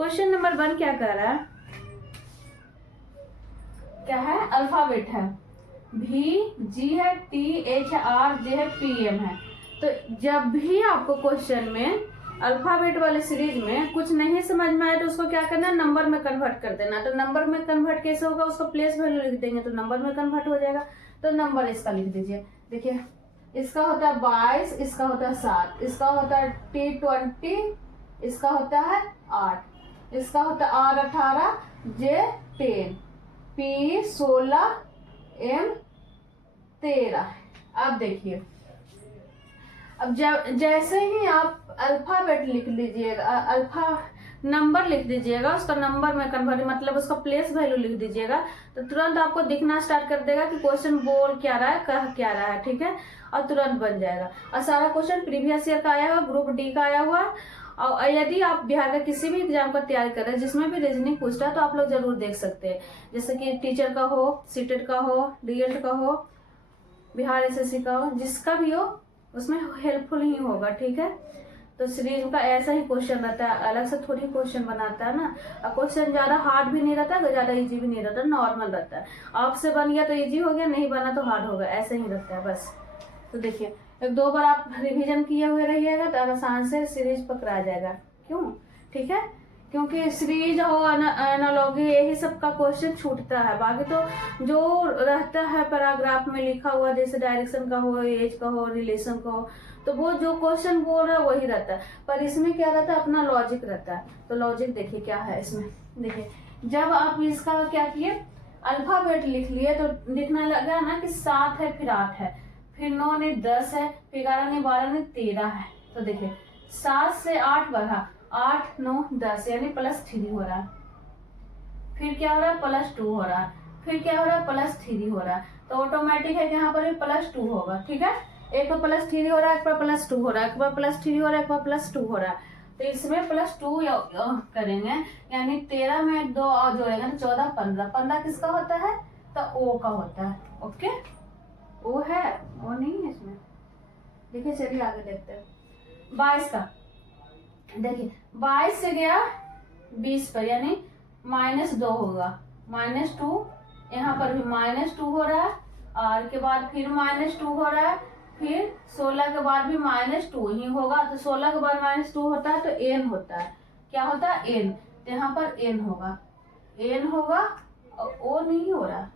Question number 1 क्या कह रहा है, क्या है, अल्फाबेट है, भी, जी है, टी, एच है, आर, जे है, पी, एम है। तो जब भी आपको क्वेश्चन में अल्फाबेट वाले सीरीज में कुछ नहीं समझ में आए तो उसको क्या करना है, नंबर में कन्वर्ट कर देना। तो नंबर में कन्वर्ट कैसे होगा, उसको प्लेस वैल्यू लिख देंगे तो नंबर में कन्वर्ट हो जाएगा। तो नंबर इसका लिख दीजिए। देखिए इसका होता है 22, इसका होता है 7, इसका होता है T20, इसका होता है 8, इसका होता है R 18, J 10, P 16, M 13। अब देखिए, अब जैसे ही आप अल्फाबेट लिख लीजिएगा, अल्फा नंबर लिख दीजिएगा, उसका नंबर में कन्वर्ट मतलब उसका प्लेस वैल्यू लिख दीजिएगा, तो तुरंत आपको दिखना स्टार्ट कर देगा कि क्वेश्चन बोल क्या रहा है, कह क्या रहा है, ठीक है, और तुरंत बन जाएगा। और सारा क्वेश्चन प्रीवियस ईयर का आया हुआ, ग्रुप डी का आया हुआ। और यदि आप बिहार का किसी भी एग्जाम का तैयारी कर रहे हैं जिसमें भी रीजनिंग पूछता है तो आप लोग जरूर देख सकते हैं, जैसे कि टीचर का हो, सीटेट का हो, डीएड का हो, बिहार एसएससी का हो, जिसका भी हो उसमें हेल्पफुल ही होगा, ठीक है। तो सीरीज का ऐसा ही क्वेश्चन रहता है, अलग से थोड़ी क्वेश्चन बनाता है ना। और क्वेश्चन ज्यादा हार्ड भी नहीं रहता, ज्यादा इजी भी नहीं रहता, नॉर्मल रहता है। आपसे बन गया तो इजी हो गया, नहीं बना तो हार्ड होगा, ऐसे ही रहता है बस। तो देखिए एक 2 बार आप रिवीजन किए हुए रहिएगा तो आसान से सीरीज पकड़ा जाएगा। क्यों, ठीक है, क्योंकि सीरीज और एनालॉगी यही सब का क्वेश्चन छूटता है। बाकी तो जो रहता है पैराग्राफ में लिखा हुआ, जैसे डायरेक्शन का हो, एज का हो, रिलेशन का हो, तो वो जो क्वेश्चन बोल रहा है वही रहता है। पर इसमें क्या रहता है, अपना लॉजिक रहता है। तो लॉजिक देखिए क्या है इसमें। देखिए जब आप इसका क्या किए, अल्फाबेट लिख लिए तो दिखने लगा ना कि 7 है, फिर 8 है, फिर 9 नहीं 10 है, फिर 11 नहीं 12 नहीं 13 है। तो देखिए 7 से 8 बढ़ा, 8 9 10 यानी +3 हो रहा है। फिर क्या हो रहा है, +2 हो रहा है, फिर क्या हो रहा है, +3 हो रहा है। तो ऑटोमेटिक है कि यहाँ पर भी +2 होगा, ठीक है। एक पर +3 हो रहा है, एक पर +2 हो रहा है, एक पर +3 हो रहा है, एक पर +2 हो रहा है। तो इसमें +2 करेंगे, यानी 13 में 2 और जोड़ेंगे तो 14 15। 15 किसका होता है, तो ओ का होता है। ओके, ओ है, ओ नहीं है इसमें। देखिए चलिए आगे देखते हैं। 22 का देखिए, 22 से गया 20 पर, यानी -2 होगा, -2, यहाँ पर भी -2 हो रहा है, और के बाद फिर -2 हो रहा है, फिर 16 के बाद भी -2 ही होगा। तो 16 के बाद -2 होता है तो n होता है, क्या होता है, n। तो यहाँ पर n होगा, n होगा, और o नहीं हो रहा।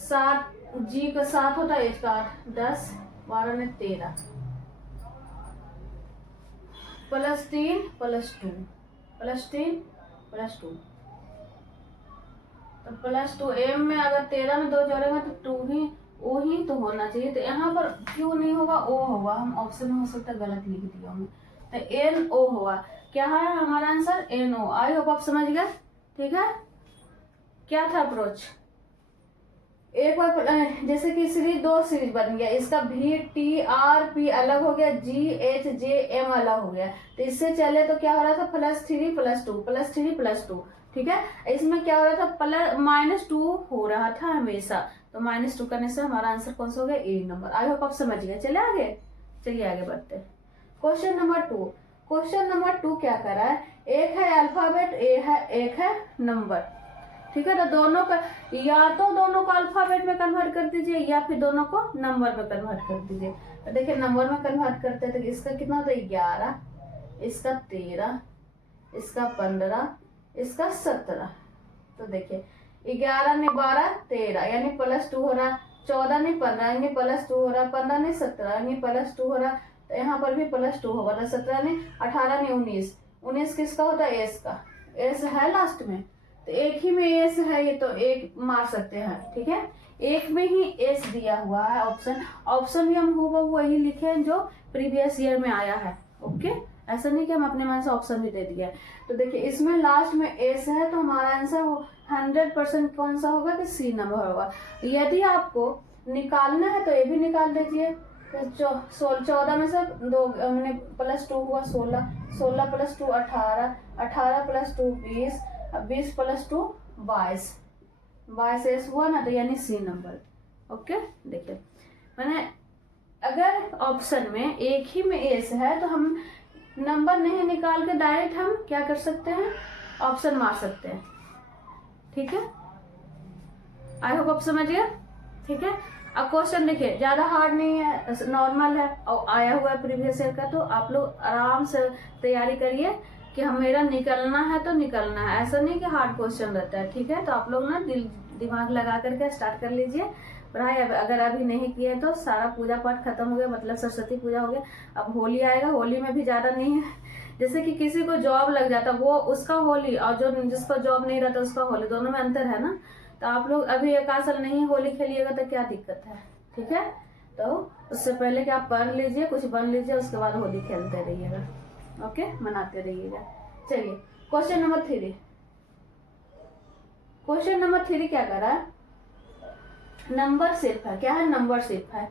7, g का 7 होता है, h का 8, 10 12 में 13, +3 +2 +3 +2, तो +2 m में अगर 13 में 2 जोड़ेंगे तो 2 ही, ओ ही तो होना चाहिए। तो यहाँ पर क्यों नहीं होगा, ओ होगा। हम ऑप्शन में हो सकता है गलत लिख दिया हूँ, तो एन ओ होगा। क्या है हमारा answer, N O. I hope आप समझ गए, ठीक है। क्या था अप्रोच, एक बार जैसे कि सीरीज 2 सीरीज बन गया, इसका भी टी आर पी अलग हो गया, जी एच जे एम अलग हो गया। तो इससे चले तो क्या हो रहा था, +3 +2 +3 +2, ठीक है। इसमें क्या हो रहा था, -2 हो रहा था हमेशा। तो -2 करने से हमारा आंसर कौन सा हो गया, ए नंबर। आई होप आप समझ गए। चले आगे, चलिए आगे बढ़ते हैं। क्वेश्चन नंबर 2, क्वेश्चन नंबर 2 क्या कर रहा है, एक है अल्फाबेट, एक है नंबर, ठीक है। तो दोनों का, या तो दोनों को अल्फाबेट में कन्वर्ट कर दीजिए, या फिर दोनों को नंबर में कन्वर्ट कर दीजिए। तो देखिए नंबर में कन्वर्ट करते हैं तो इसका कितना होता है, 11, इसका 13, इसका 15, इसका 17। तो देखिए 11 ने 12 13 यानी +2 हो रहा, 14 ने 15 यानी +2 हो रहा, 15 ने 17 यानी +2 हो रहा। तो यहाँ पर भी +2 होगा। तो 17 ने 18 ने 19, 19 किसका होता है, एस का। एस है लास्ट में, तो एक ही में एस है, ये तो एक मार सकते हैं, ठीक है। एक में ही एस दिया हुआ है ऑप्शन, ऑप्शन भी हम हूबहू वही लिखे हैं जो प्रीवियस ईयर में आया है। ओके, ऐसा नहीं कि हम अपने मन से ऑप्शन भी दे दिया। तो देखिए इसमें लास्ट में एस है, तो हमारा आंसर 100% कौन सा होगा, कि सी नंबर होगा। यदि आपको निकालना है तो ये भी निकाल दीजिए। तो 14 में से 2 मैंने +2 हुआ 16, 16 +2 18, 18 +2 20, 20 +2 22, 22 एस हुआ ना, तो यानी सी नंबर। ओके, देखिए मैंने अगर ऑप्शन में एक ही में एस है तो हम नंबर नहीं निकाल के डायरेक्ट हम क्या कर सकते हैं, ऑप्शन मार सकते हैं। ठीक है, आई होप आप समझ गए। ठीक है, अब क्वेश्चन देखिए, ज्यादा हार्ड नहीं है, नॉर्मल है और आया हुआ है प्रीवियस ईयर का, तो आप लोग आराम से तैयारी करिए कि हम मेरा निकलना है तो निकलना है, ऐसा नहीं कि हार्ड क्वेश्चन रहता है। ठीक है, तो आप लोग ना दिमाग लगा करके स्टार्ट कर लीजिए पढ़ाई। अगर अभी नहीं किए तो सारा पूजा पाठ खत्म हो गया, मतलब सरस्वती पूजा हो गया, अब होली आएगा। होली में भी ज्यादा नहीं है, जैसे कि किसी को जॉब लग जाता वो उसका होली, और जो जिसका जॉब नहीं रहता उसका होली, दोनों में अंतर है ना। तो आप लोग अभी एक आध साल नहीं होली खेलिएगा तो क्या दिक्कत है। ठीक है, तो उससे पहले कि आप पढ़ लीजिए, कुछ बन लीजिए, उसके बाद होली खेलते रहिएगा। ओके, मनाते रहिएगा। चलिए क्वेश्चन नंबर 3। क्वेश्चन नंबर 3 क्या कर रहा है, नंबर सिर्फ है, क्या है, नंबर सिर्फ है।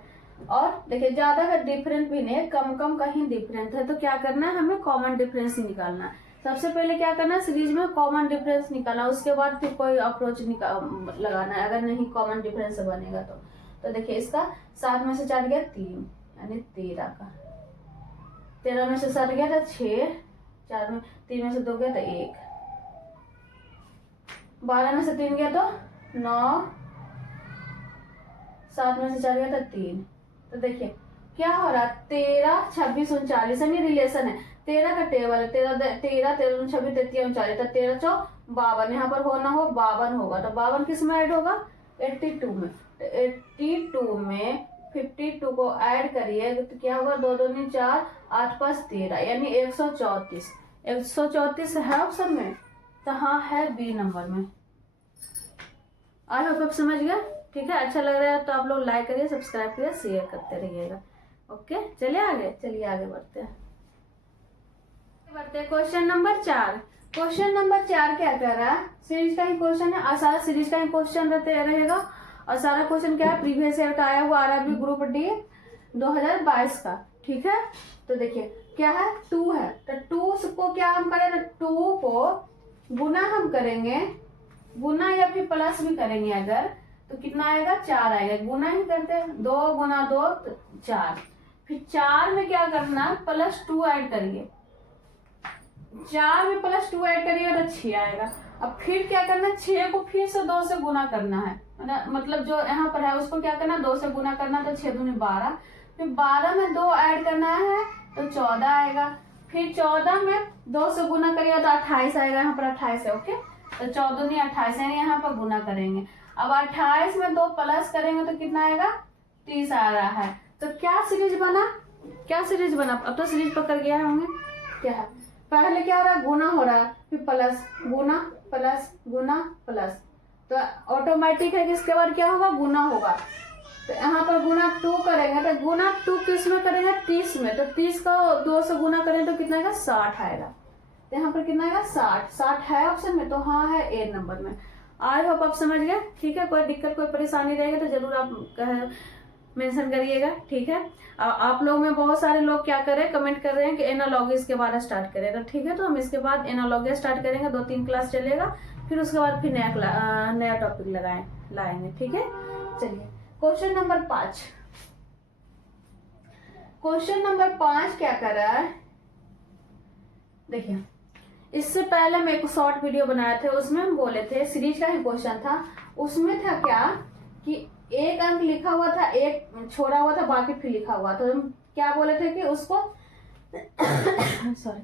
और देखिए ज्यादा का डिफरेंस भी नहीं है, कम कम का ही डिफरेंस है। तो क्या करना है, हमें कॉमन डिफरेंस ही निकालना है। सबसे पहले क्या करना है, सीरीज में कॉमन डिफरेंस निकालना, उसके बाद फिर कोई अप्रोच लगाना है, अगर नहीं कॉमन डिफरेंस बनेगा तो देखिए इसका 7 में से 4 गया 3, यानी 13 का, 13 में से 7 गया था 6, 4 में 3 में से 2 गया था 1, 12 में से 3 गया तो 9, 7 में से 4 गया था 3। तो देखिए क्या हो रहा है, 13, 26, 39, यानी रिलेशन है, 13 का टेबल है, 13, 13, 13, 26, 33, 39, तो 13, 4, 52, यहाँ पर होना हो 52 होगा, तो 52 किस में ऐड होगा, 82 में। तो 82 में 52 को ऐड करिए तो क्या होगा, 2 2 9 4, 8 5 13, यानी 134। 134 है ऑप्शन में, तो हाँ है बी नंबर में। आई होप आप समझ गए। ठीक है, अच्छा लग रहा है तो आप लोग लाइक करिए, सब्सक्राइब करिए, शेयर करते रहिएगा। ओके, चलिए आगे बढ़ते हैं। Question number 4। क्वेश्चन नंबर 4 क्या कर रहा है, सीरीज का ही क्वेश्चन है, सारा सीरीज का ही क्वेश्चन रहेगा। और सारा क्वेश्चन क्या है, प्रीवियस ईयर का आया हुआ आरआरबी ग्रुप डी 2022 का। ठीक है, तो देखिए क्या है, 2 है, तो 2 को क्या हम करें, 2 को गुना हम करेंगे, गुना या फिर प्लस भी करेंगे अगर, तो कितना आएगा, 4 आएगा। गुना ही करते हैं, 2 गुना 2 तो 4। फिर 4 में क्या करना, +2 ऐड करिए, 4 में +2 ऐड करिएगा तो 6 आएगा। अब फिर क्या करना है, 6 को फिर से 2 से गुना करना है, मतलब जो यहाँ पर है उसको क्या करना, 2 से गुना करना, तो 6 दूनी 12। फिर 12 में 2 ऐड करना है तो 14 आएगा। फिर 14 में 2 से गुना करिएगा तो 28 आएगा, यहाँ पर 28 है। ओके, तो 14 दूनी 28, यानी यहाँ पर गुना करेंगे। अब 28 में 2 प्लस करेंगे तो कितना आएगा, 30 आ रहा है। तो क्या सीरीज बना, अब तो सीरीज पकड़ गया होंगे। क्या है, पहले क्या हो रहा है, गुना हो रहा है, फिर प्लस, गुना प्लस गुना प्लस, तो ऑटोमेटिक है कि इसके बाद क्या होगा, गुना होगा। तो यहाँ पर गुना 2 करेंगे, तो गुना 2 किस में करेंगे, 30 में, तो 30 को 2 से गुना करें तो कितना आएगा, 60 आएगा। तो यहाँ पर कितना आएगा, 60 है ऑप्शन में, तो हाँ है ए नंबर में। आई होप आप समझ गए। ठीक है, कोई दिक्कत कोई परेशानी रहेगी तो जरूर आप मेंशन करिएगा। ठीक है, आप लोग में बहुत सारे लोग क्या करें, कमेंट कर रहे हैं कि एनालॉगी इसके बाद स्टार्ट करें, तो ठीक है, तो हम इसके बाद एनालॉगी स्टार्ट करेंगे, 2-3 क्लास चलेगा, फिर उसके बाद फिर नया टॉपिक लाएंगे। ठीक है, चलिए क्वेश्चन नंबर 5। क्वेश्चन नंबर 5 क्या कर रहा है, देखिए इससे पहले मैं एक शॉर्ट वीडियो बनाए थे, उसमें हम बोले थे, सीरीज का ही क्वेश्चन था, उसमें था क्या कि 1 अंक लिखा हुआ था, 1 छोड़ा हुआ था, बाकी फिर लिखा हुआ था। तो हम क्या बोले थे कि उसको सॉरी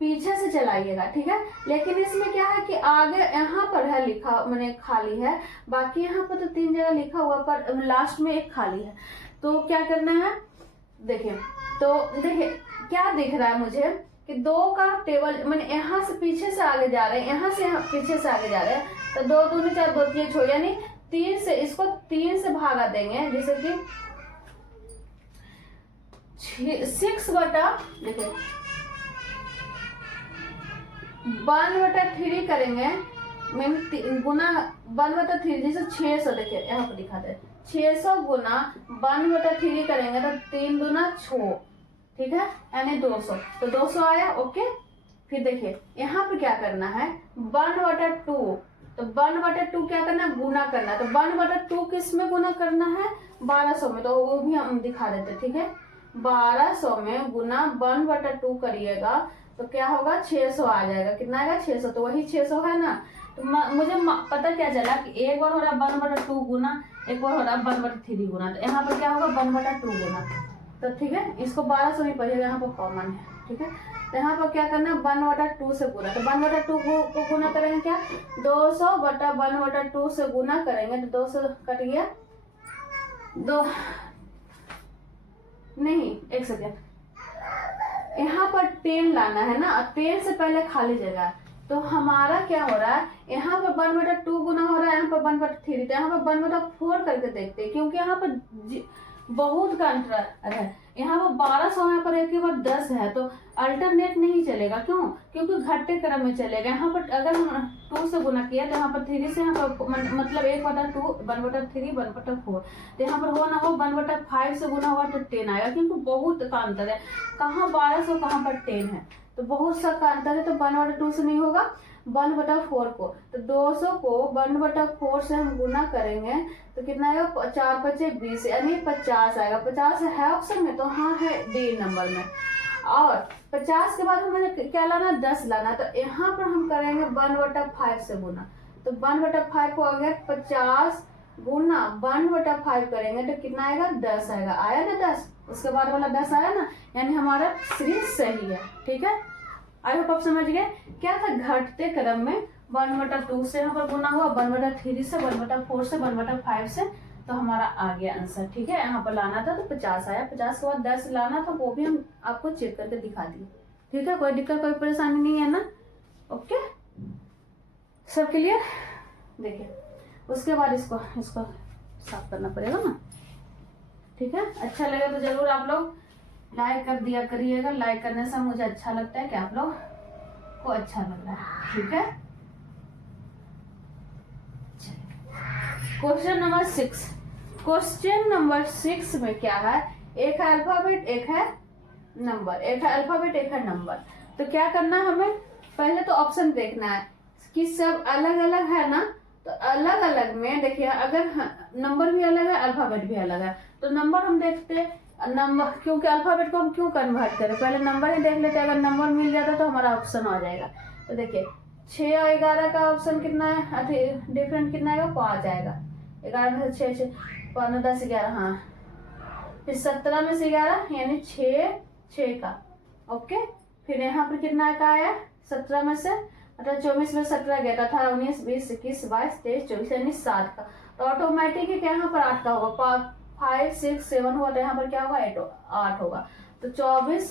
पीछे से चलाइएगा। ठीक है, लेकिन इसमें क्या है कि आगे यहाँ पर है लिखा, मैंने खाली है, बाकी यहाँ पर तो 3 जगह लिखा हुआ, पर लास्ट में एक खाली है। तो क्या करना है, देखिए क्या दिख रहा है मुझे कि 2 का टेबल, मैंने यहाँ से पीछे से आगे जा रहे हैं, यहाँ से पीछे से आगे जा रहे हैं, तो 2 दूनी 4, 2 3 छोड़, यानी 3 से, इसको 3 से भागा देंगे, जैसे कि 6 बटा, देखिए 1/3 करेंगे, मैंने गुना 1/3, जैसे 600, देखिए यहाँ पर दिखाते हैं, 600 गुना 1/3 करेंगे तो 3 दूना 6, ठीक है, यानी 200, तो 200 आया। ओके, फिर देखिए यहाँ पे क्या करना है, 1/2, तो 1/2 क्या करना है, गुना करना है, तो 1/2 किस में गुना करना है, 1200 में, तो वो भी हम दिखा देते। ठीक है, 1200 में गुना 1/2 करिएगा तो क्या होगा, 600 आ जाएगा। कितना आएगा, 600। तो वही 600 है ना। तो मुझे पता क्या चला कि एक बार हो रहा 1/2 गुना, एक बार हो रहा 1/3 गुना। तो यहाँ पर क्या होगा, 1/2 गुना। तो ठीक है, इसको 1200 में पढ़िएगा, यहाँ पर कॉमन है। ठीक है, तो यहाँ पर क्या करना है, 1/2 से गुना। तो 1/2 को गुना करेंगे क्या, 200 बटा 1/2 से गुना करेंगे तो 200 कट गया, दो नहीं, एक सेकेंड, यहाँ पर 10 लाना है ना, 10 से पहले खाली जगह। तो हमारा क्या हो रहा है, यहाँ पर 1/2 गुना हो रहा है, यहाँ पर 1/3। तो यहाँ पर 1/4 करके देखते हैं, क्योंकि यहाँ पर बहुत का अंतर है। यहाँ पर 1200, यहाँ पर एक बार 10 है, तो अल्टरनेट नहीं चलेगा। क्यों, क्योंकि घटते क्रम में चलेगा। यहाँ पर अगर हम 2 से गुना किया तो यहाँ पर 3 से, यहाँ पर मतलब 1/2, 1/3, 1/4। तो यहाँ पर हो ना हो 1/5 से गुना हुआ तो 10 आएगा, क्योंकि बहुत का अंतर है। कहाँ 1200, कहाँ पर 10 है, तो बहुत सा का अंतर है। तो 1/2 से नहीं होगा, 1/4 को। तो 200 को 1/4 से हम गुना करेंगे तो कितना आएगा, 4 × 5 = 20, यानी 50 आएगा। 50 है ऑप्शन में, तो हाँ है डी नंबर में। और 50 के बाद हमें क्या लाना, 10 लाना। तो यहाँ पर हम करेंगे 1/5 से गुना। तो 1/5 को आ गया 50 गुना 1/5 करेंगे तो कितना आएगा, 10 आएगा। आया ना 10, उसके बाद वाला 10 आया ना, यानी हमारा सीरीज सही है। ठीक है, आई होप आप समझ गए। क्या था, घटते क्रम में 1/2 से यहाँ पर गुना हुआ, 1/3 से, 1/4 से, 1/5 से, तो हमारा आ गया आंसर। ठीक है, यहाँ पर लाना था तो 50 आया। 50 के बाद 10 लाना था, वो भी हम आपको चेक करके दिखा दिए। ठीक है, कोई दिक्कत, कोई परेशानी नहीं है ना। ओके, सब क्लियर। देखिए, उसके बाद इसको साफ करना पड़ेगा ना। ठीक है, अच्छा लगे तो जरूर आप लोग लाइक कर दिया करिएगा। लाइक करने से मुझे अच्छा लगता है कि आप लोग को अच्छा लग रहा है। ठीक है, क्वेश्चन नंबर 6। क्वेश्चन नंबर 6 में क्या है, एक है अल्फाबेट, एक है नंबर। एक है अल्फाबेट, एक है नंबर। तो क्या करना है हमें, पहले तो ऑप्शन देखना है कि सब अलग अलग है ना। तो अलग अलग में देखिए, अगर नंबर भी अलग है, अल्फाबेट भी अलग है, तो नंबर हम देखते हैं। नंबर, क्योंकि अल्फाबेट को हम क्यों कन्वर्ट करें, पहले नंबर ही देख लेते हैं। अगर नंबर मिल जाता तो हमारा ऑप्शन आ जाएगा। तो देखिए, 6 और 11 का ऑप्शन कितना है, डिफरेंट कितना आएगा, 5 आएगा। 11 में से 6, 5, 10, 11, हाँ। फिर 17 में से 11 यानी 6 का। ओके, फिर यहाँ पर कितना का आया, 17 में से, मतलब 24 में 17 गया, 18, 19, 20, 21, 22, 23, 24 यानी 7 का। तो ऑटोमेटिक है कि यहाँ पर 8 का होगा। 5, 6, 7 हुआ तो यहाँ पर क्या होगा, 8 होगा। तो 24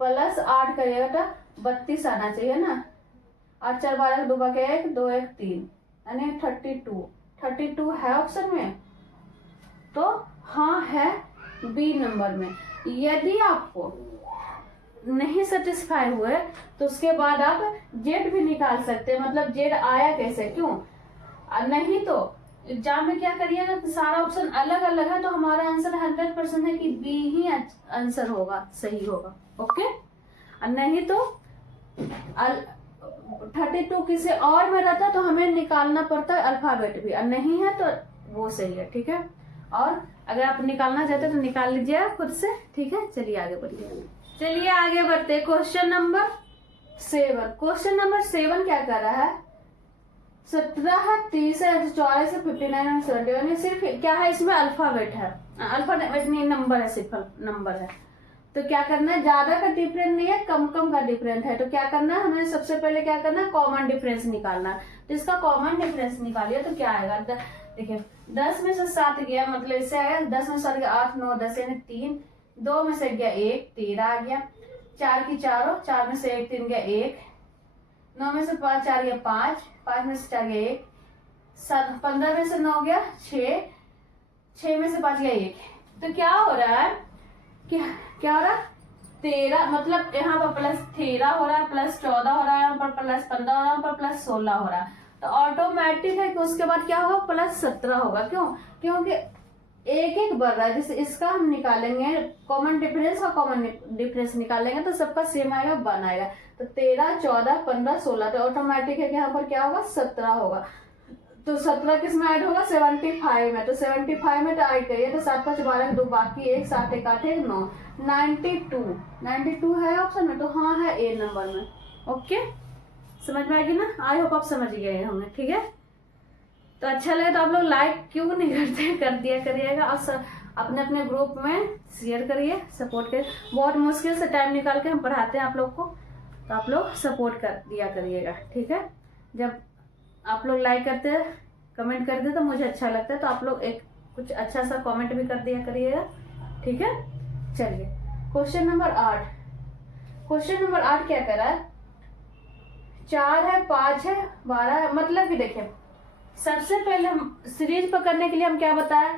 + 8 करिएगा तो 32 आना चाहिए ना। 8, 4, 12, 2 बाकी 1, 2, 1, 3 यानी 32 है ऑप्शन में। तो हाँ है बी नंबर में। यदि आपको नहीं सेटिस्फाई हुए तो उसके बाद आप जेड भी निकाल सकते हैं। मतलब जेड आया कैसे, क्यों नहीं, तो एग्जाम में क्या करिएगा, सारा ऑप्शन अलग अलग है तो हमारा आंसर 100% है कि बी ही आंसर होगा, सही होगा। ओके, और नहीं तो 32 किसी और में रहता तो हमें निकालना पड़ता है अल्फाबेट भी, और नहीं है तो वो सही है। ठीक है, और अगर आप निकालना चाहते हैं तो निकाल लीजिए खुद से। ठीक है, चलिए आगे बढ़िए। चलिए आगे बढ़ते, क्वेश्चन नंबर 7। क्वेश्चन नंबर 7 क्या कर रहा है, 17, 30, 44, 59, 71। सिर्फ क्या है, इसमें अल्फाबेट है, अल्फाबेट नहीं, नंबर है, सिर्फ नंबर है। तो क्या करना है, ज्यादा का डिफरेंस नहीं है, कम का डिफरेंस है। तो क्या करना है, हमें सबसे पहले क्या करना है, कॉमन डिफरेंस निकालना है। तो इसका कॉमन डिफरेंस निकालिए तो क्या आएगा, देखिए 10 में से 7 गया, मतलब इससे आएगा 10 में से 7 गया 8, 9, 10 यानी 3। 2 में से गया 1, 13 आ गया। 4 की 4 में से 1, 3 गया 1। 9 में से 5, 4 गया 5, 5 में से 4 गया 1। 15 में से 9 गया 6, 6 में से 5 गया 1। तो क्या हो रहा है, क्या हो रहा है, 13, मतलब यहाँ पर +13 हो रहा है, +14 हो रहा है, यहाँ पर +15 हो रहा है, यहाँ पर +16 हो रहा है। तो ऑटोमेटिक है कि उसके बाद क्या होगा, +17 होगा। क्यों, क्योंकि एक एक बढ़ रहा है। जैसे इसका हम निकालेंगे कॉमन डिफरेंस और कॉमन डिफरेंस निकालेंगे तो सबका सेम आएगा, 1 आएगा। तो 13, 14, 15, 16, तो ऑटोमेटिक है कि यहाँ पर क्या होगा, 17 होगा। तो 17 किस में ऐड होगा, 75 में। तो 75 में तो ऐड करिए, तो 7 5 12 2 बाकी 1 7 1 8 1 9 92 है ऑप्शन में, तो हाँ है ए नंबर में। ओके, समझ में आएगी ना, आई होप आप समझ गए होंगे। ठीक है, तो अच्छा लगे तो आप लोग लाइक क्यों नहीं करते, कर दिया करिएगा, और अपने अपने ग्रुप में शेयर करिए, सपोर्ट करिए। बहुत मुश्किल से टाइम निकाल के हम पढ़ाते हैं आप लोग को, तो आप लोग सपोर्ट कर दिया करिएगा। ठीक है, जब आप लोग लाइक करते हैं, कमेंट करते तो मुझे अच्छा लगता है, तो आप लोग एक कुछ अच्छा सा कमेंट भी कर दिया करिएगा। ठीक है, चलिए क्वेश्चन नंबर 8। क्वेश्चन नंबर 8 क्या कह रहा है, 4 है 5 है 12 है, मतलब कि देखिए सबसे पहले हम सीरीज पकड़ने के लिए हम क्या बताया,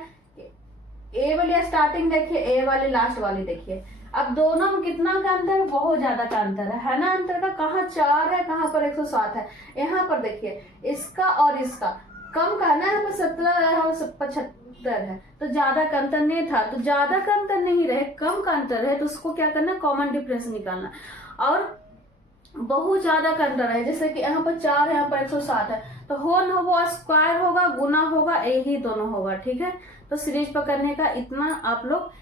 ए वाली स्टार्टिंग देखिए, ए वाली लास्ट वाली देखिए। अब दोनों में कितना का अंतर है, बहुत ज्यादा का अंतर है ना। अंतर का कहाँ 4 है, कहाँ पर 107 है। यहाँ पर देखिए इसका और इसका कम का है ना, यहाँ पर 17 है और 75 है, तो ज्यादा का अंतर नहीं था। तो ज्यादा का अंतर नहीं रहे, कम का अंतर है, तो उसको क्या करना, कॉमन डिफरेंस निकालना। और बहुत ज्यादा का अंतर है, जैसे कि यहाँ पर 4 है, यहाँ पर 107 है, तो होल हो वो स्क्वायर होगा, गुना होगा, यही दोनों होगा। ठीक है, तो सीरीज पकड़ने का इतना आप लोग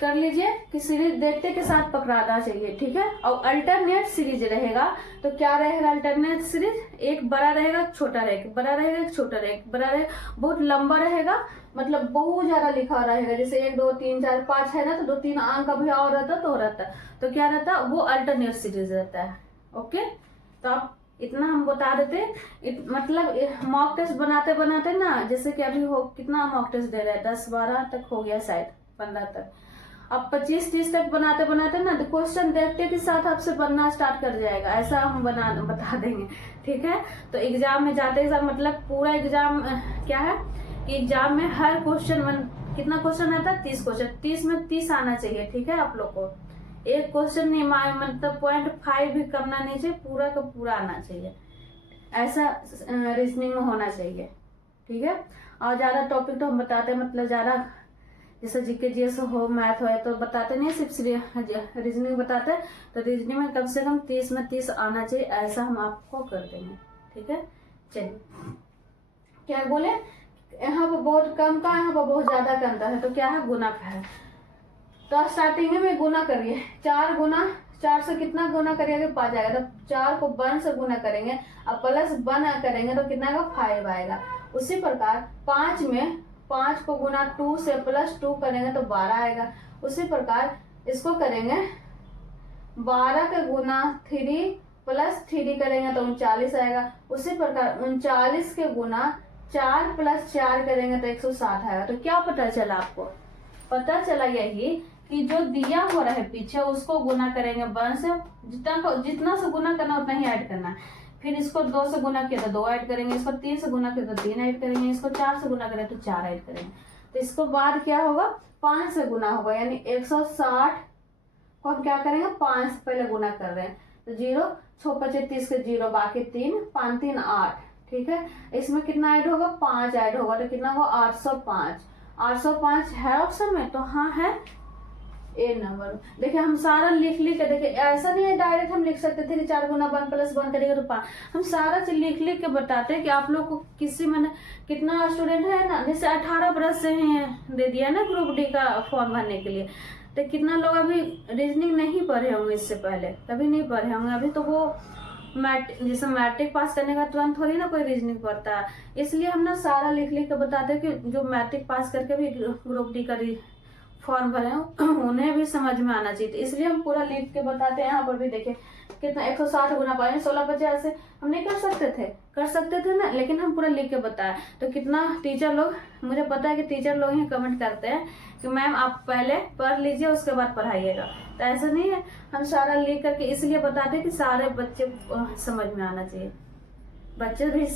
कर लीजिए कि सीरीज देखते के साथ पकड़ाना चाहिए। ठीक है, और अल्टरनेट सीरीज रहेगा, तो क्या रहेगा अल्टरनेट सीरीज, एक बड़ा रहेगा छोटा रहेगा, बड़ा रहेगा एक छोटा रहेगा, बड़ा रहेगा बहुत लंबा रहेगा, मतलब बहुत ज्यादा लिखा रहेगा। जैसे 1 2 3 4 5 है ना, तो 2 3 अंक का भी और रहता तो रहता, तो क्या रहता, वो अल्टरनेट सीरीज रहता है। ओके, तो आप इतना हम बता देते, मतलब मॉक टेस्ट बनाते बनाते ना, जैसे कि अभी हो कितना मॉक टेस्ट दे रहे हैं, 10 12 तक हो गया, शायद 15 तक, अब 25 30 तक बनाते बनाते ना, तो क्वेश्चन देखते के साथ आपसे बनना स्टार्ट कर जाएगा, ऐसा हम बता देंगे। ठीक है, तो एग्जाम में जाते एग्जाम मतलब पूरा एग्जाम क्या है कि एग्जाम में हर क्वेश्चन कितना क्वेश्चन आता है, 30 क्वेश्चन, 30 में 30 आना चाहिए। ठीक है, आप लोग को एक क्वेश्चन नहीं, मतलब 0.5 भी करना नहीं चाहिए, पूरा का पूरा आना चाहिए, ऐसा रीजनिंग में होना चाहिए। ठीक है, और ज्यादा टॉपिक तो हम बताते हैं, मतलब ज्यादा जैसे जीके जीएस हो, मैथ हो, तो बताते नहीं, सिर्फ रीजनिंग बताते हैं, तो रीजनिंग में कम से कम 30 में 30 आना चाहिए, ऐसा हम आपको कर देंगे। ठीक है, चलिए क्या बोले, यहाँ पर बहुत कम का, यहाँ पर बहुत ज्यादा का अंतर है, तो क्या है, गुना का है। तो स्टार्टिंग में गुना करिए, 4 गुना 4 से कितना गुना करिएगा, 5 आएगा, तो 4 को 1 से गुना करेंगे, अब प्लस 1 करेंगे तो कितना आएगा, 5 आएगा। उसी प्रकार 5 में 5 को गुना 2 से प्लस 2 करेंगे तो 12 आएगा। उसी प्रकार इसको करेंगे 12 के गुना 3 प्लस 3 करेंगे तो 39 आएगा। उसी प्रकार 39 के गुना 4 प्लस 4 करेंगे तो 160 आएगा। तो क्या पता चला आपको, पता चला यही कि जो दिया हो रहा है पीछे उसको गुना करेंगे 1 से, जितना से गुना करना उतना ही ऐड करना। फिर इसको 2 से गुना किया तो 2 ऐड करेंगे, इसको 3 से गुना किया तो 3 ऐड करेंगे, इसको 4 से गुना करें तो 4 ऐड करेंगे। तो इसको बाद क्या होगा, 5 से गुना होगा, यानी 160 को हम क्या करेंगे, 5 से पहले गुना कर रहे हैं, तो 0 6 25 30 के 0 बाकी 3 5 3 8। ठीक है, इसमें कितना ऐड होगा, 5 ऐड होगा, तो कितना होगा 805। 805 है ऑप्शन में, तो हाँ है ए नंबर। देखिए हम सारा लिख के, देखिए ऐसा नहीं है डायरेक्ट हम लिख सकते थे कि 4 गुना 1 प्लस 1 करेगा तो 5, हम सारा चीज लिख के बताते हैं कि आप लोग को किसी मैंने कितना स्टूडेंट है ना, जैसे 18 बरस से हैं दे दिया ना ग्रुप डी का फॉर्म भरने के लिए, तो कितना लोग अभी रीजनिंग नहीं पढ़े होंगे, इससे पहले कभी नहीं पढ़े होंगे। अभी तो वो जैसे मैट्रिक पास करने का तुरंत थोड़ी ना कोई रीजनिंग पढ़ता है, इसलिए हम ना सारा लिख के बताते हैं कि जो मैट्रिक पास करके भी ग्रुप डी का फॉर्म भरे उन्हें भी समझ में आना चाहिए, इसलिए हम पूरा लिख के बताते हैं। यहाँ पर भी देखिए कितना 160 गुना 5 16 50 ऐसे हम नहीं कर सकते थे ना, लेकिन हम पूरा लिख के बताया। तो कितना टीचर लोग, मुझे पता है कि टीचर लोग ही कमेंट करते हैं कि मैम आप पहले पढ़ लीजिए उसके बाद पढ़ाइएगा, तो ऐसा नहीं है, हम सारा लिख करके इसलिए बताते हैं कि सारे बच्चे समझ में आना चाहिए। बच्चे भी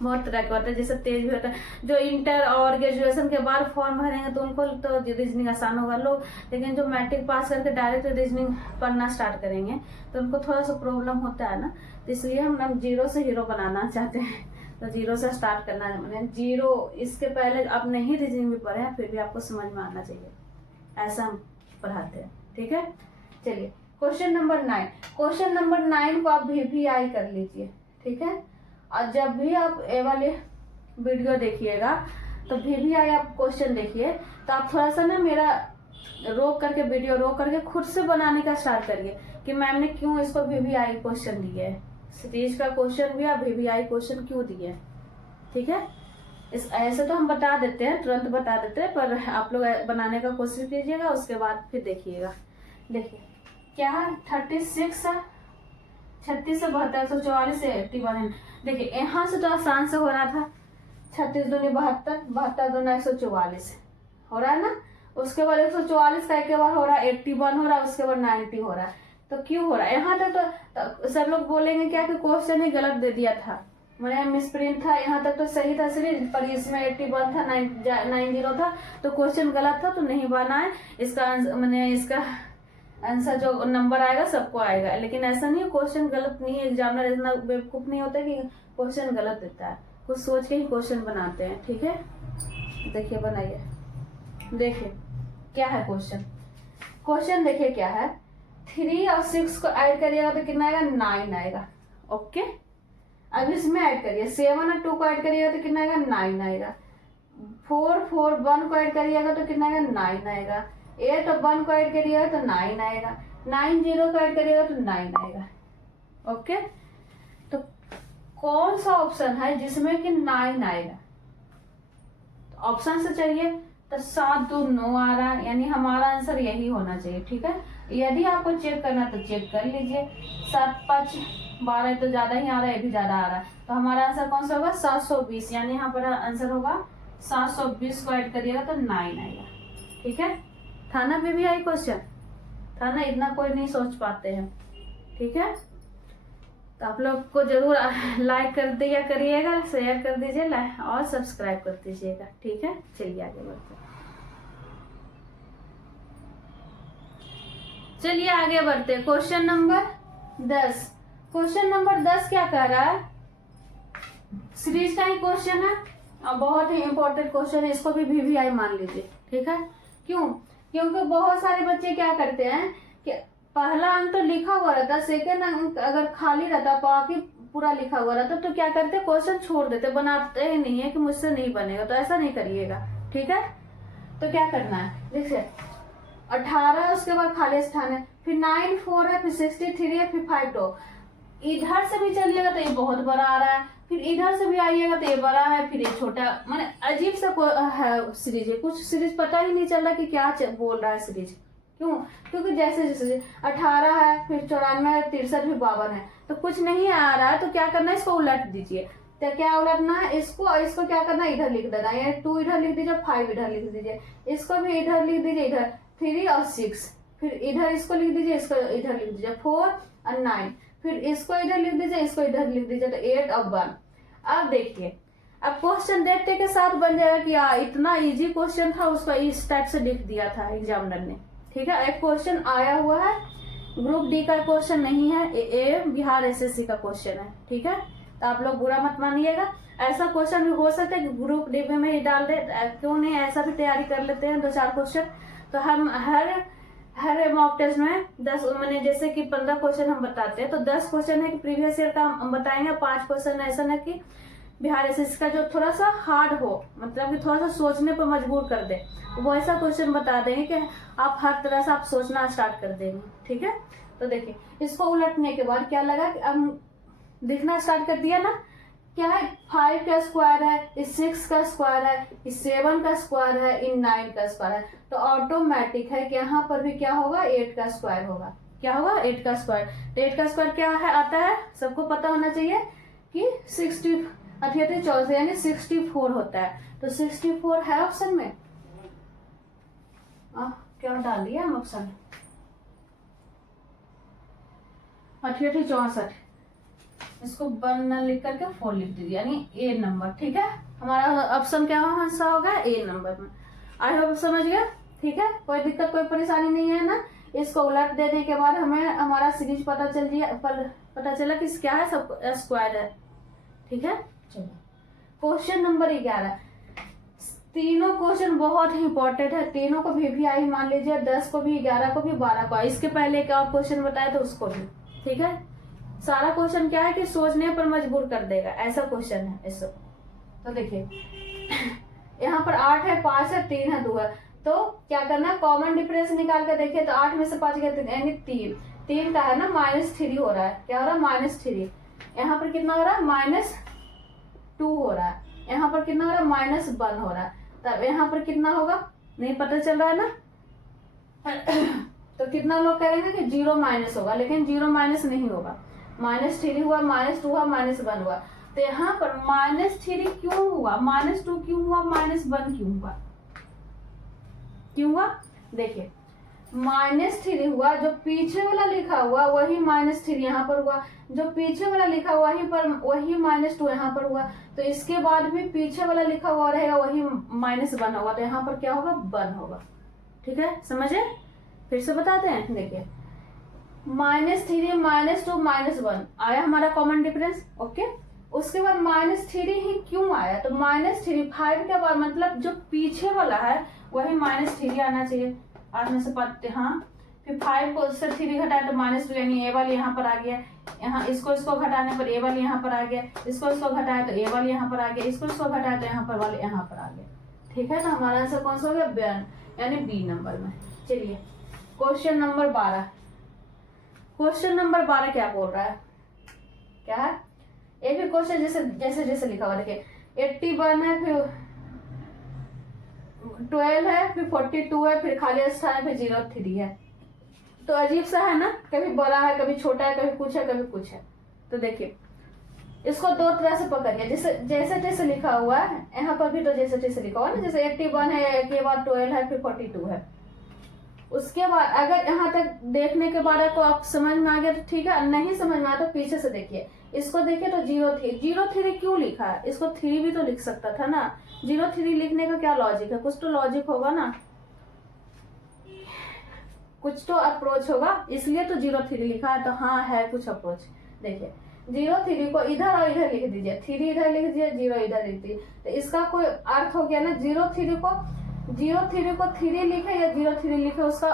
बहुत तरह के होते हैं, जैसे तेज भी होता है, जो इंटर और ग्रेजुएशन के बाद फॉर्म भरेंगे तो उनको तो रीजनिंग आसान होगा लोग, लेकिन जो मैट्रिक पास करके डायरेक्ट रीजनिंग पढ़ना स्टार्ट करेंगे तो उनको थोड़ा सा प्रॉब्लम होता है ना, तो इसलिए हम 0 से हीरो बनाना चाहते हैं, तो 0 से स्टार्ट करना है, मैंने 0 इसके पहले आप नहीं रीजनिंग भी पढ़े हैं फिर भी आपको समझ में आना चाहिए, ऐसा हम पढ़ाते हैं। ठीक है, चलिए क्वेश्चन नंबर 9 को आप VVI कर लीजिए। ठीक है, और जब भी आप ये वाले वीडियो देखिएगा तो VVI आप क्वेश्चन देखिए, तो आप थोड़ा सा ना मेरा वीडियो रोक करके खुद से बनाने का स्टार्ट करिए कि मैम ने क्यों इसको VVI क्वेश्चन दिए है, सीरीज का क्वेश्चन भी और VVI क्वेश्चन क्यों दिए है। ठीक है, इस ऐसे तो हम बता देते हैं, तुरंत बता देते हैं, पर आप लोग बनाने का कोशिश कीजिएगा, उसके बाद फिर देखिएगा। देखिए क्या है, 36 है, 36 से 72, 144 से 81। देखिए यहाँ से तो आसान से हो रहा था, 36 दूनी 72, 72 दूना 144 हो रहा है ना। उसके बाद 144 का एक बार हो रहा है, 81 हो रहा है, उसके बाद 90 हो रहा है। तो क्यों हो रहा है यहाँ तक? तो सब लोग बोलेंगे क्या कि क्वेश्चन ही गलत दे दिया था, मैंने मिसप्रिंट था, यहाँ तक तो सही था सीरीज, पर इसमें 81 था, 90 था, तो क्वेश्चन गलत था, तो नहीं बना है। इसका मैंने इसका आंसर जो नंबर आएगा सबको आएगा, लेकिन ऐसा नहीं है, क्वेश्चन गलत नहीं है। एग्जामिनर इतना बेवकूफ नहीं होता कि क्वेश्चन गलत देता है, कुछ सोच के ही क्वेश्चन बनाते हैं। ठीक है, देखिए बनाइए, देखिए क्या है क्वेश्चन। क्वेश्चन देखिए क्या है, 3 और 6 को ऐड करिएगा तो कितना आएगा, 9 आएगा। ओके, अब इसमें ऐड करिए, 7 और 2 को ऐड करिएगा तो कितना आएगा, 9 आएगा। 4, 4, 1 को ऐड करिएगा तो कितना आएगा, 9 आएगा। 8 और 1 को ऐड करिएगा तो 9 आएगा। 9, 0 को ऐड करिएगा तो 9 आएगा। ओके, तो कौन सा ऑप्शन है जिसमें कि 9 आएगा? ऑप्शन से चाहिए तो 7, 2, 9 आ रहा है, यानी हमारा आंसर यही होना चाहिए। ठीक है, यदि आपको चेक करना तो चेक कर लीजिए। 7, 5, 12 तो ज्यादा ही आ रहा है, ये भी ज्यादा आ रहा है, तो हमारा आंसर कौन सा होगा, 720, यानी यहाँ पर आंसर होगा 720 को ऐड करिएगा तो 9 आएगा। ठीक है, था ना VVI क्वेश्चन, था ना, इतना कोई नहीं सोच पाते हैं। ठीक है, तो आप लोग को जरूर लाइक कर दिया करिएगा, शेयर कर दीजिए और सब्सक्राइब कर दीजिएगा। ठीक है, चलिए आगे बढ़ते हैं। चलिए आगे बढ़ते हैं। Question number 10। क्वेश्चन नंबर 10 क्या कह रहा है, सीरीज का ही क्वेश्चन है और बहुत ही इंपॉर्टेंट क्वेश्चन है, इसको भी VVI मान लीजिए। ठीक है, क्यों? क्योंकि बहुत सारे बच्चे क्या करते हैं कि पहला अंक तो लिखा हुआ रहता, सेकेंड अंक अगर खाली रहता, बाकी पूरा लिखा हुआ रहता, तो क्या करते, क्वेश्चन छोड़ देते, बनाते ही नहीं है कि मुझसे नहीं बनेगा। तो ऐसा नहीं करिएगा। ठीक है, तो क्या करना है, देखिए 18 है, उसके बाद खाली स्थान है, फिर 9, 4 है, फिर 63 है, फिर 5, 2। इधर से भी चलिएगा तो ये बहुत बड़ा आ रहा है, फिर इधर से भी आइएगा तो ये बड़ा है, फिर ये छोटा, माने अजीब सा है सीरीज है। कुछ सीरीज पता ही नहीं चल रहा कि क्या बोल रहा है सीरीज। क्यों? क्योंकि जैसे जैसे 18 है, फिर 94 है, 63, फिर 52 है, तो कुछ नहीं आ रहा है। तो क्या करना है, इसको उलट दीजिए। तो क्या उलटना है, इसको क्या करना है, इधर लिख देना है। 2 इधर लिख दीजिए, 5 इधर लिख दीजिए, इसको भी इधर लिख दीजिए, इधर 3 और 6, फिर इधर इसको लिख दीजिए, इसको इधर लिख दीजिए, 4 और 9, फिर इसको इधर लिख दीजिए, इसको इधर लिख दीजिए, तो 8 और 1। अब देखिए, अब क्वेश्चन देखते के साथ बन जाएगा कि इतना इजी क्वेश्चन था, उसको इस टाइप से लिख दिया था एग्जामिनर ने। ठीक है, एक क्वेश्चन आया हुआ है, ग्रुप डी का क्वेश्चन नहीं है, ए बिहार SSC का क्वेश्चन है। ठीक है, तो आप लोग बुरा मत मानिएगा, ऐसा क्वेश्चन भी हो सकता है कि ग्रुप डी में ही डाल दे, क्यों नहीं, ऐसा भी तैयारी कर लेते हैं 2-4 क्वेश्चन। तो हम हर मॉक टेस्ट में 10, मैंने जैसे कि 15 क्वेश्चन हम बताते हैं, तो 10 क्वेश्चन है कि प्रीवियस ईयर का हम बताएंगे, 5 क्वेश्चन ऐसा ना कि बिहार SSC का जो थोड़ा सा हार्ड हो, मतलब कि थोड़ा सा सोचने पर मजबूर कर दे, वो ऐसा क्वेश्चन बता देंगे कि आप हर तरह से आप सोचना स्टार्ट कर देंगे। ठीक है, तो देखिए इसको उलटने के बाद क्या लगा कि अब दिखना स्टार्ट कर दिया ना, क्या है, 5 का स्क्वायर है, इस 6 का स्क्वायर है, इस 7 का स्क्वायर है, इन 9 का स्क्वायर है, तो ऑटोमेटिक है कि यहाँ पर भी क्या होगा, 8 का स्क्वायर होगा। क्या होगा, 8 का स्क्वायर। तो 8 का स्क्वायर क्या है, आता है, सबको पता होना चाहिए कि 60, 88, 14 यानी 64 होता है। तो 64 है ऑप्शन में, क्या डाल दिया हम ऑप्शन, 88, 64, इसको 1 न लिख करके 4 लिख दीजिए, यानी ए नंबर। ठीक है, हमारा ऑप्शन क्या होगा, ए नंबर में। आई होप समझ गए। ठीक है, कोई दिक्कत कोई परेशानी नहीं है ना। इसको उलट देने के बाद हमें हमारा सीरीज पता चला कि क्या है, सब स्क्वायर है। ठीक है, चलो क्वेश्चन नंबर 11। तीनों क्वेश्चन बहुत ही इंपॉर्टेंट है, तीनों को VVI मान लीजिए, 10 को भी, 11 को भी, 12 को। इसके पहले एक और क्वेश्चन बताया था उसको भी। ठीक है, सारा क्वेश्चन क्या है कि सोचने पर मजबूर कर देगा, ऐसा क्वेश्चन है इस। तो देखिए यहाँ पर 8 है, 5 है, 3 है, 2 है, तो क्या करना है, कॉमन डिफरेंस निकाल कर देखिए। तो 8 में से 5 गया यानी 3 का है ना -3 हो रहा है। क्या हो रहा है, -3। यहाँ पर कितना हो रहा है, -2 हो रहा है। यहाँ पर कितना हो रहा है, -1 हो रहा है। तब यहाँ पर कितना होगा, नहीं पता चल रहा है ना। तो कितना लोग करेंगे कि 0 माइनस होगा, लेकिन 0 माइनस नहीं होगा। -3 हुआ, -2 हुआ, -1 हुआ। तो यहाँ पर -3 क्यों हुआ, -2 क्यों हुआ, -1 क्यों हुआ, क्यों हुआ? देखिए -3 हुआ, जो पीछे वाला लिखा हुआ वही -3 यहाँ पर हुआ, जो पीछे वाला लिखा हुआ वहीं पर वही -2 यहाँ पर हुआ। तो इसके बाद भी पीछे वाला लिखा हुआ रहेगा वही -1 होगा। तो यहाँ पर क्या होगा, 1 होगा। ठीक है, समझे? फिर से बताते हैं, देखिए -3, -2, -1 आया हमारा कॉमन डिफरेंस। ओके, उसके बाद -3 ही क्यों आया, तो -3 5 के बाद मतलब जो पीछे वाला है वही -3 आना चाहिए। 8 में से 5, हाँ, फिर 5 को उससे 3 घटाए तो -2 यानी ए वाली यहाँ पर आ गया। यहाँ इसको घटाने पर ए वाली यहाँ पर आ गया, इसको घटाए तो ए वाली यहाँ पर आ गया, इसको घटाए तो यहाँ पर वाले यहाँ पर आ गया। ठीक है, तो हमारा आंसर कौन सा हो गया, 92 यानी बी नंबर में। चलिए क्वेश्चन नंबर 12। क्वेश्चन नंबर 12 क्या बोल रहा है, क्या है, ये भी क्वेश्चन जैसे लिखा हुआ देखिए 81 है, फिर 12 है, फिर 42 है, फिर खाली स्थान है, फिर 03 है। तो अजीब सा है ना, कभी बड़ा है, कभी छोटा है, कभी कुछ है, कभी कुछ है। तो देखिए इसको दो तरह से पकड़िए, जैसे जैसे लिखा हुआ है यहाँ पर भी तो जैसे जैसे लिखा हुआ है ना, जैसे 81 है, के बाद 12 है, फिर 42 है। उसके बाद अगर यहाँ तक देखने के बाद आपको आप समझ में आ गया तो ठीक है, नहीं समझ में आया तो पीछे से देखिए। इसको देखिए तो 03 क्यों लिखा है, इसको 3 भी तो लिख सकता था ना। 03 लिखने का क्या लॉजिक है, कुछ तो लॉजिक होगा ना, कुछ तो अप्रोच होगा, इसलिए तो 03 लिखा है। तो हाँ है कुछ अप्रोच। देखिए 03 को इधर और इधर लिख दीजिए, 3 इधर लिख दीजिए, 0 इधर लिख दीजिए, तो इसका कोई अर्थ हो गया ना। 03 को 3 लिखे या 03 लिखे, उसका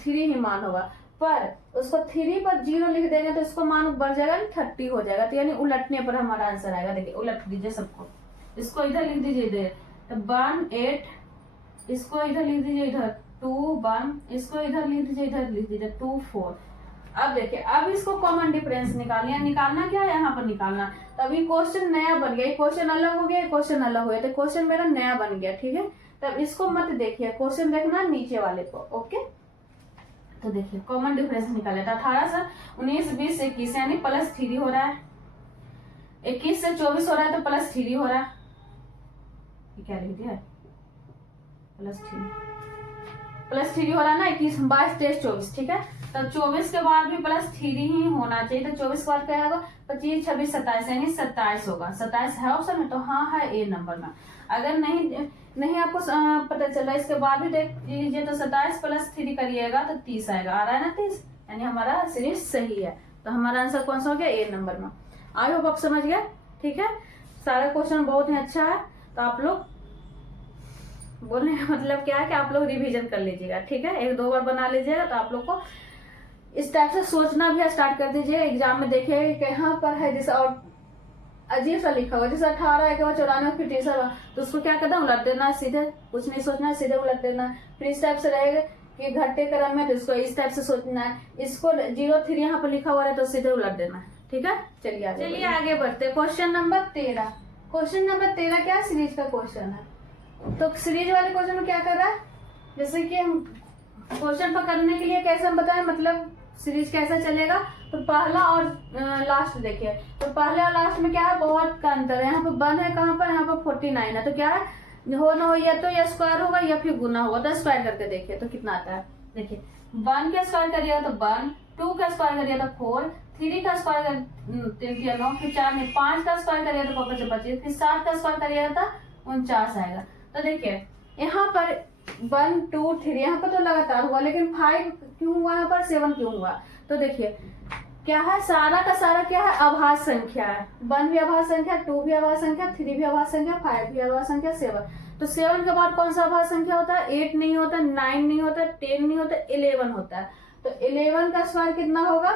3 ही मान होगा, पर उसको 3 पर 0 लिख देंगे तो इसको मान बढ़ जाएगा, 30 हो जाएगा। तो यानी उलटने पर हमारा आंसर आएगा। देखिए उलट दीजिए सबको, इसको इधर लिख दीजिए, इधर 1 8, इसको इधर लिख दीजिए, इधर 2 1, इसको इधर लिख दीजिए, इधर लिख दीजिए 2 4। अब देखिए अब इसको कॉमन डिफरेंस निकालना क्या है, यहाँ पर निकालना। तो अभी क्वेश्चन नया बन गया, क्वेश्चन अलग हो गया, क्वेश्चन अलग हो गया, तो क्वेश्चन मेरा नया बन गया। ठीक है, तब इसको मत देखिए, क्वेश्चन देखना नीचे वाले को। ओके, तो देखिए कॉमन डिफरेंस निकाले था 18 से 19, 20 से 21 यानी +3 हो रहा है। 21 से 24 हो रहा है तो +3 हो रहा है। ये क्या लिख दिया है, +3 हो रहा है ना। 21 22 23 24, ठीक है। तो 24 के बाद भी +3 ही होना चाहिए। तो 24 के बाद क्या होगा, 25 26 27 यानी 27 होगा। 27 है ऑप्शन में, तो हाँ है ए नंबर में। अगर नहीं आपको पता चला, इसके बाद भी देख लीजिए, तो 27 + 3 करिएगा तो 30 आएगा। आ रहा है ना 30, यानी हमारा सीरीज सही है। तो हमारा आंसर कौन सा हो गया, ए नंबर में। आई होप आप समझ गए। ठीक है, सारा क्वेश्चन बहुत ही अच्छा है। तो आप लोग बोलने का मतलब क्या है कि आप लोग रिवीजन कर लीजिएगा। ठीक है, 1-2 बार बना लीजिएगा तो आप लोग को इस टाइप से सोचना भी स्टार्ट कर दीजिए। एग्जाम में देखिए कहाँ पर है, जैसे और अजीब सा लिखा हुआ, जैसे 18 है 94 फिर 30, तो उसको क्या करना, उलट देना, सीधे कुछ नहीं सोचना, सीधे उलट देना। फिर इस टाइप से रहेगा कि घटते क्रम में, तो इसको इस टाइप से सोचना है। इसको 03 यहाँ पर लिखा हुआ है तो सीधे उलट देना है। ठीक है, चलिए आगे बढ़ते। Question number 13। क्वेश्चन नंबर 13 क्या सीरीज का क्वेश्चन है। तो सीरीज वाले क्वेश्चन में क्या कर रहा है, जैसे कि हम क्वेश्चन पकड़ने के लिए कैसे हम बताएं, मतलब सीरीज कैसा चलेगा। तो पहला और लास्ट देखिए, तो पहले और लास्ट में क्या है, बहुत का अंतर है। यहाँ पर 1 है, कहाँ पर, यहाँ पर 49 है। तो क्या है, हो ना हो या तो या स्क्वायर होगा या फिर गुना होगा। तो स्क्वायर करके देखिए तो कितना आता है। देखिए 1 का स्क्वायर करिएगा तो 1, 2 का स्क्वायर करिएगा तो 4, 3 का स्क्वायर कर 9, फिर 4 में 5 का स्क्वायर करिएगा तो 25, फिर 7 का स्क्वायर करिएगा तो 49 आएगा। तो देखिए यहाँ पर 1 2 3 यहाँ पर तो लगातार हुआ, लेकिन 5 क्यों हुआ, यहाँ पर 7 क्यों हुआ। तो देखिए क्या है, सारा का सारा क्या है, आभास संख्या है। 1 भी आभास संख्या, 2 भी आभास संख्या, 3 भी आभास संख्या, 5 भी आभास संख्या, 7। तो 7 के बाद कौन सा आभास संख्या होता है, 8 नहीं होता, 9 नहीं होता, 10 नहीं होता, 11 होता है। तो 11 का स्क्वायर कितना होगा,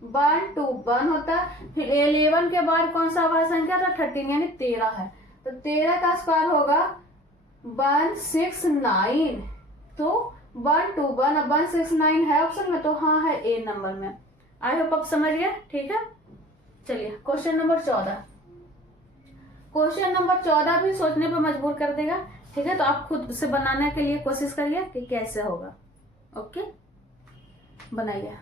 1 2 1 होता है। फिर 11 के बाद कौन सा आवाज संख्या था? 13 यानी 13 है। तो 13 का स्क्वायर होगा 169। तो 1 2 1, अब 169 है ऑप्शन में, तो हाँ है ए नंबर में। आई होप आप समझ गए, ठीक है। चलिए क्वेश्चन नंबर 14। क्वेश्चन नंबर 14 भी सोचने पर मजबूर कर देगा, ठीक है। तो आप खुद से बनाने के लिए कोशिश करिए कि कैसे होगा। ओके, बनाइए।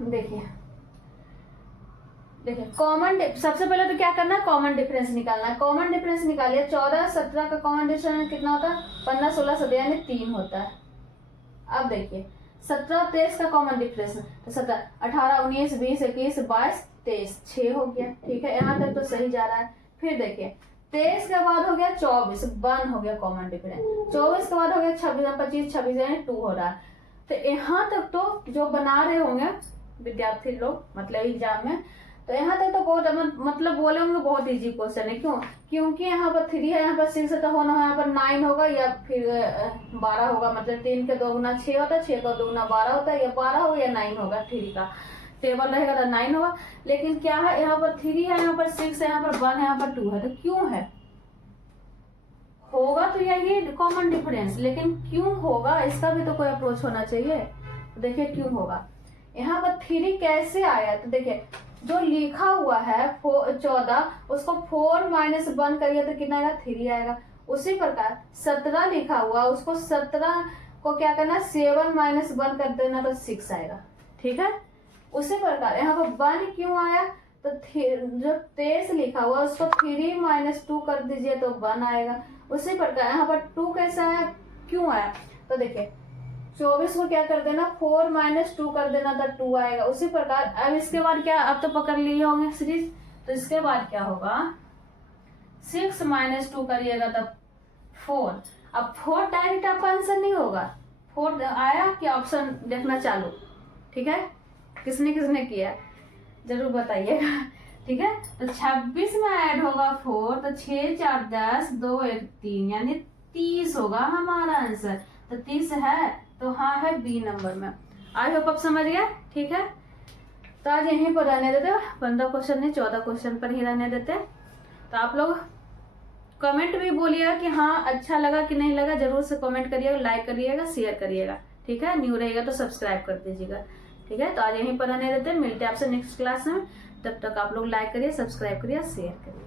देखिए कॉमन, सबसे पहले तो क्या करना है? कॉमन डिफरेंस निकालना है। कॉमन डिफरेंस निकालिए। 14 17 का कॉमन डिफरेंस कितना होता है? 15 16 17 यानी 3 होता है। अब देखिए 17 और 23 का कॉमन डिफरेंस, तो 17 18 19 20 21 22 23 6 हो गया, ठीक है। यहाँ तक तो सही जा रहा है। फिर देखिए 23 के बाद हो गया 24, 1 हो गया कॉमन डिफरेंस। 24 के बाद हो गया 26 25 26 यानी 2 हो रहा है। तो यहाँ तक तो जो बना रहे होंगे विद्यार्थी लोग, मतलब एग्जाम में, तो यहाँ तक तो बहुत मतलब बोले होंगे बहुत इजी क्वेश्चन है। क्यों? क्योंकि यहाँ पर 3 है, यहाँ पर 6 है, तो होना यहाँ पर 9 होगा या फिर 12 होगा। मतलब 3 के 2 गुना 6 होता है, 6 का 2 गुना 12 होता है, या 12 होगा या 9 होगा। 3 का टेबल रहेगा तो 9 होगा। लेकिन क्या है, यहाँ पर 3 है, यहाँ पर 6 है, यहाँ पर 1 है, यहाँ पर 2 है। तो क्यों है? होगा तो यही कॉमन डिफरेंस, लेकिन क्यों होगा इसका भी तो कोई अप्रोच होना चाहिए। तो देखिए क्यों होगा। यहाँ पर 3 कैसे आया? तो देखिए जो लिखा हुआ है 14, उसको 4 - 1 करिए तो कितना आएगा? 3 आएगा। उसी प्रकार 17 लिखा हुआ, उसको 17 को क्या करना? 7 - 1 कर देना तो 6 आएगा, ठीक है। उसी प्रकार यहाँ पर 1 क्यों आया? तो जो 23 लिखा हुआ उसको 3 - 2 कर दीजिए तो 1 आएगा। उसी प्रकार यहाँ पर 2 कैसा आया? क्यों आया? तो देखिए 24 को क्या कर देना? 4 - 2 कर देना तो 2 आएगा। उसी प्रकार अब इसके बाद क्या, अब तो पकड़ लिए होंगे सीरीज, तो इसके बाद क्या होगा? 6 - 2 करिएगा तब 4। अब 4 डायरेक्ट आपका आंसर नहीं होगा। 4 आया कि ऑप्शन देखना चालू, ठीक है। किसने किसने किया जरूर बताइएगा, ठीक है। तो 26 में ऐड होगा 4, तो 6 4 10 2 1 3 यानी 30 होगा हमारा आंसर। तो 30 है, तो हाँ है बी नंबर में। आई होप आप समझ गए, ठीक है। तो आज यहीं पर रहने देते, 15 क्वेश्चन नहीं 14 क्वेश्चन पर ही रहने देते। तो आप लोग कमेंट भी बोलिएगा कि हाँ अच्छा लगा कि नहीं लगा, जरूर से कमेंट करिएगा, लाइक करिएगा, शेयर करिएगा, ठीक है। न्यू रहेगा तो सब्सक्राइब कर दीजिएगा, ठीक है। तो आज यहीं पर रहने देते, मिलते हैं आपसे नेक्स्ट क्लास में। तब तक आप लोग लाइक करिए, सब्सक्राइब करिए, शेयर करिए।